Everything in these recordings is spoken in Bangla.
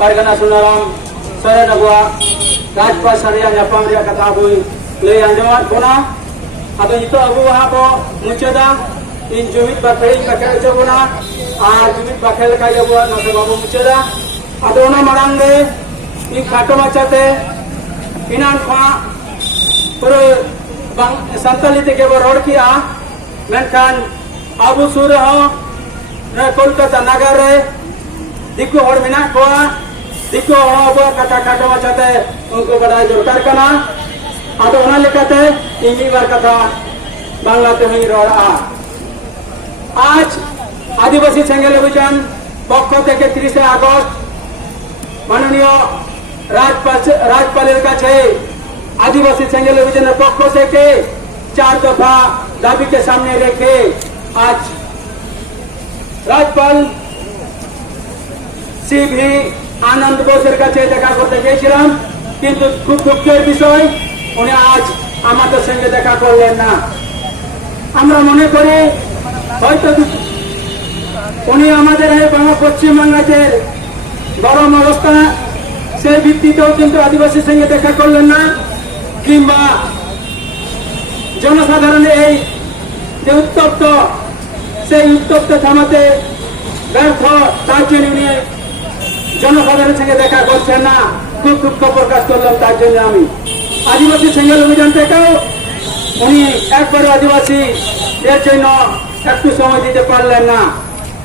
Sunaram Sara Nagwa Rajpa Sarya Nyapam Ria Kata Bui Lei Anjawat Bona Atau itu Abu Wahabo Muceda In Jumit Bakari Bakari Chabona আর জুবিত বাখেল খাইয়া বুয়া নসে বাবু মুচেদা আদো না মারাঙ্গে ই খাটো মাচাতে ইনান খা পুরো সান্তালি থেকে রোড কিয়া মেনখান আবু সুর হো কলকাতা নাগার দিকু হড় মেনা কোয়া আজ আদিবাসী সেঙ্গেল অভিযান পক্ষ থেকে তিরিশে আগস্ট মাননীয় রাজপাল- রাজপালের কাছে আদিবাসী সেঙ্গেল অভিযানের পক্ষ থেকে চার দফা দাবিকে সামনে রেখে আজ রাজপাল সিভি আনন্দ বোসের কাছে দেখা করতে গিয়েছিলাম, কিন্তু খুব দুঃখের বিষয়, উনি আজ আমাদের সঙ্গে দেখা করলেন না। আমরা মনে করি, হয়তো উনি আমাদের পশ্চিমবাংলাদেশের গরম অবস্থা, সেই ভিত্তিতেও কিন্তু আদিবাসীর সঙ্গে দেখা করলেন না, কিংবা জনসাধারণের এই যে উত্তপ্ত, সেই উত্তপ্ত থামাতে ব্যর্থ তার জন্য উনি জনসাধারণের সঙ্গে দেখা করছেন না, খুব দুঃখ প্রকাশ করলাম তার জন্য আমি। আদিবাসী সেঙ্গেল অভিযান থেকেও উনি একবারে আদিবাসী এর জন্য একটু সময় দিতে পারলেন না।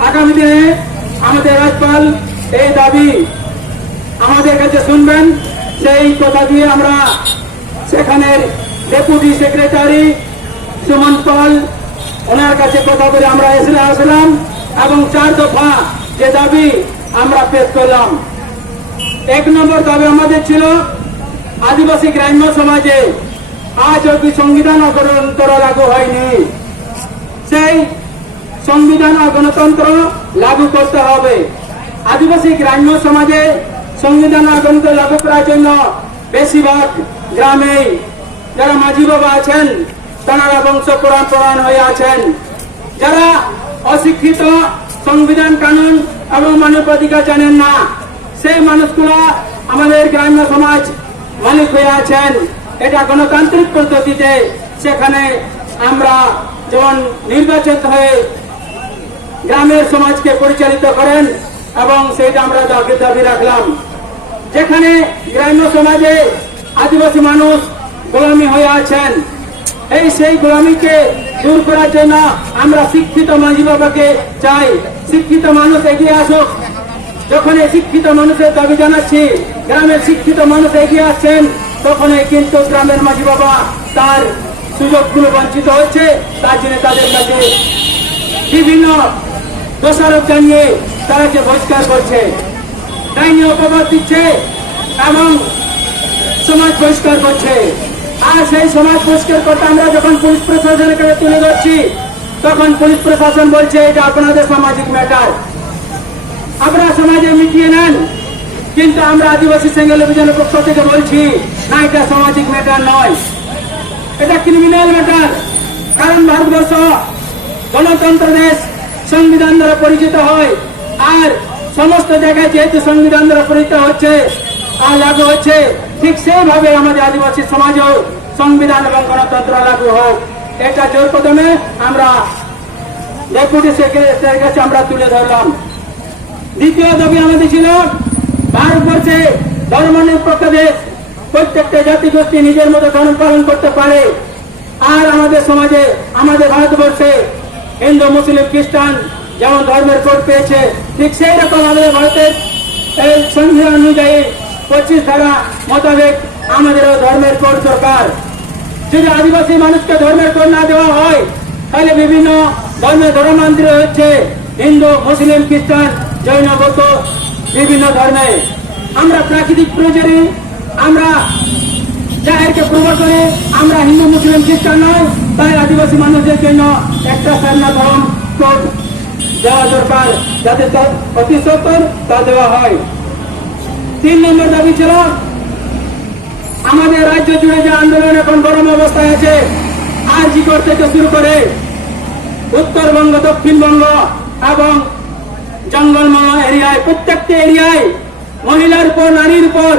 আগামী দিনে আমাদের রাজপাল এই দাবি আমাদের কাছে শুনবেন। সেই কথা দিয়ে আমরা সেখানের ডেপুটি সেক্রেটারি সুমন পাল ওনার কাছে কথা বলে আমরা এসে আসলাম এবং চার দফা যে দাবি আমরা পেশ করলাম। এক নম্বর দাবি আমাদের ছিল, আদিবাসী গ্রাম্য সমাজে আজ অব্দি সংবিধান ও গণতন্ত্র লাগু হয়নি। সেই সংবিধান গণতন্ত্র লাগু করতে হবে। আদিবাসী গ্রাম্য সমাজে সংবিধান ও গণতন্ত্র লাগু করার জন্য বেশিরভাগ গ্রামেই যারা মাঝি বাবা আছেন, তারা বংশ পুরাণ হয়ে আছেন। যারা অশিক্ষিত সংবিধান এবং মানবাধিকার জানেন না। সেই মানুষগুলা আমাদের গ্রাম্য সমাজ মালিক হয়ে আছেন। এটা গণতান্ত্রিক পদ্ধতিতে সেখানে আমরা যেমন নির্বাচিত হয়ে গ্রামের সমাজকে পরিচালিত করেন এবং সেটা আমরা দাবি রাখলাম। যেখানে গ্রাম্য সমাজে আদিবাসী মানুষ গোলামি হয়ে আছেন। এই সেই গোলামিকে দূর করার জন্য আমরা শিক্ষিত মাঝি বাবাকে চাই। শিক্ষিত মানুষ এগিয়ে আসুক। যখন এই শিক্ষিত মানুষের দাবি জানাচ্ছি, গ্রামের শিক্ষিত মানুষ এগিয়ে আসছেন, তখনই কিন্তু গ্রামের মাঝি বাবা তার সুযোগগুলো বঞ্চিত হচ্ছে। তার জন্য তাদের কাছে বিভিন্ন দোষারোপ জানিয়ে তারা যে বহিষ্কার করছে। ডাইনি অপবাদ দিচ্ছে এবং সমাজ বহিষ্কার করছে। আর সেই সমাজ বহিষ্কার করতে আমরা যখন পুলিশ প্রশাসনের কাছে তুলে ধরছি, তখন পুলিশ প্রশাসন বলছে, এটা আপনাদের সামাজিক ম্যাটার আপনারা সমাজে মিটিয়ে নেন, কিন্তু আমরা আদিবাসী সেঙ্গেল অভিযানের পক্ষ থেকে বলছি, না, এটা সামাজিক ম্যাটার নয়। এটা ক্রিমিনাল ম্যাটার কারণ ভারতবর্ষ গণতন্ত্র দেশ, সংবিধান দ্বারা পরিচিত হয়। আর সমস্ত জায়গায় যেহেতু সংবিধান দ্বারা পরিচিত হচ্ছে আর লাগু হচ্ছে। ঠিক সেইভাবে আমাদের আদিবাসী সমাজেও সংবিধান এবং গণতন্ত্র লাগু হোক। এটা জোর প্রথমে আমরা ডেপুটি সেক্রেটারির কাছে আমরা তুলে ধরলাম। দ্বিতীয় দাবি আমাদের ছিল, ভারতবর্ষে ধর্ম নিরপেক্ষ দেশ প্রত্যেকটা জাতি গোষ্ঠী নিজের মতো ধর্ম পালন করতে পারে। আর আমাদের সমাজে, আমাদের ভারতবর্ষে হিন্দু, মুসলিম, খ্রিস্টান যেমন ধর্মের কোড পেয়েছে, ঠিক সেই রকম আমাদের ভারতের এই সংবিধান অনুযায়ী পঁচিশ ধারা মোতাবেক আমাদেরও ধর্মের কোড দরকার। যদি আদিবাসী মানুষকে ধর্মের কোড না দেওয়া হয়, তাহলে বিভিন্ন ধর্মের ধর্মান্তর হচ্ছে হিন্দু, মুসলিম, খ্রিস্টান, জৈন, বৌদ্ধ, বিভিন্ন ধর্মে। আমরা প্রাকৃতিক প্রয়োজনে আমরা জাহেরকে প্রবর করে আমরা হিন্দু, মুসলিম, খ্রিস্টান নয় তাই আদিবাসী মানুষদের জন্য একটা সান্না ধর্ম কোড দেওয়া দরকার, যাতে অতি সত্তর তা দেওয়া হয়। তিন নম্বর দাবি ছিল, আমাদের রাজ্য জুড়ে যে আন্দোলন এখন গরম অবস্থায় আছে, আর জিকর থেকে শুরু করে? উত্তরবঙ্গ, দক্ষিণবঙ্গ এবং জঙ্গলময় এরিয়ায়, প্রত্যেকটি এরিয়ায় মহিলার উপর, নারীর উপর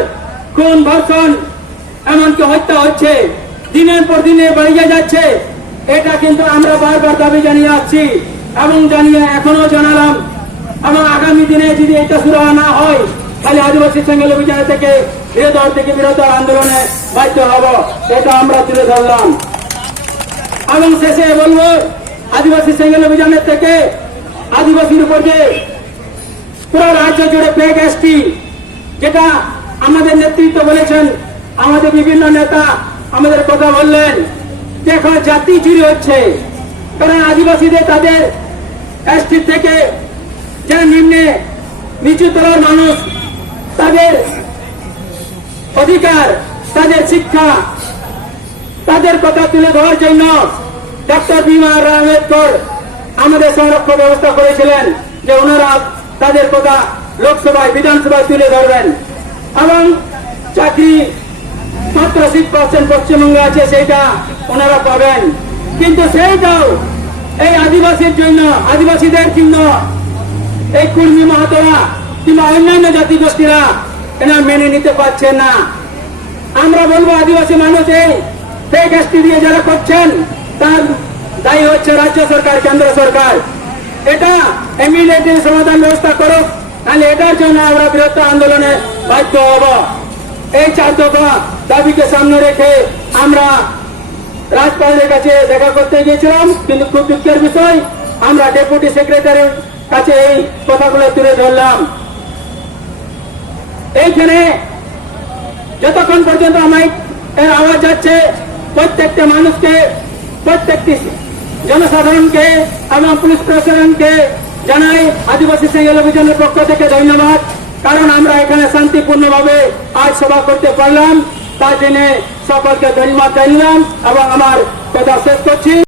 খুন, ধর্ষণ, এমনকি হত্যা হচ্ছে। দিনের পর দিনে বেড়ে যাচ্ছে। এটা কিন্তু আমরা বারবার দাবি জানিয়ে আসছি এবং জানিয়ে এখনও জানালাম। এবং আগামী দিনে যদি এটা শুরু না হয় তাহলে আদিবাসী সেঙ্গেল অভিযান থেকে বৃহত্তর থেকে বৃহত্তর আন্দোলনে বাধ্য হব এটা আমরা তুলে ধরলাম। এবং শেষে বলব, আদিবাসী সেঙ্গেল অভিযানের থেকে আদিবাসীর উপর যে পুরো রাজ্য জুড়ে পেগ এসটি যেটা আমাদের নেতৃত্ব বলেছেন, আমাদের বিভিন্ন নেতা আমাদের কথা বললেন, যে এখন জাতি চুরি হচ্ছে। কারণ আদিবাসীদের তাদের এসটি থেকে যারা নিম্নে নিচু তলার মানুষ তাদের অধিকার, তাদের শিক্ষা, তাদের কথা তুলে ধরার জন্য ডক্টর বিমা আর আম্বেদকর আমাদের সংরক্ষণ ব্যবস্থা করেছিলেন যে ওনারা তাদের কথা লোকসভায়, বিধানসভায় তুলে ধরবেন। এবং চাকরি মাত্র সিক্স পার্সেন্ট পশ্চিমবঙ্গে আছে, সেইটা ওনারা পাবেন। কিন্তু সেইটাও এই আদিবাসীর জন্য, আদিবাসীদের জন্য এই কুর্মী মাহাতরা কিংবা অন্যান্য জাতিগোষ্ঠীরা এনারা মেনে নিতে পারছে না? আমরা বলব আদিবাসী মানুষ এই ফেক এসটি দিয়ে যারা করছেন, তার দায়ী হচ্ছে রাজ্য সরকার, কেন্দ্র সরকার। এটা ইমিডিয়েটলি সমাধান ব্যবস্থা করুক, তাহলে এটার জন্য আমরা বৃহত্তর আন্দোলনে বাধ্য হব। এই চার দফা দাবিকে সামনে রেখে আমরা রাজপালের কাছে দেখা করতে গিয়েছিলাম, কিন্তু খুব দুঃখের বিষয়, আমরা ডেপুটি সেক্রেটারির কাছে এই কথাগুলো তুলে ধরলাম। এইখানে যতক্ষণ পর্যন্ত আমার এর আওয়াজ যাচ্ছে, প্রত্যেকটা মানুষকে, প্রত্যেকটি জনসাধারণকে, এবং পুলিশ প্রশাসনকে জানাই, আদিবাসী সেঙ্গেল অভিযানের পক্ষ থেকে ধন্যবাদ। কারণ আমরা এখানে শান্তিপূর্ণভাবে আজ সভা করতে পারলাম, তার জন্য সকলকে ধন্যবাদ জানিলাম, এবং আমার কথা শেষ করছি।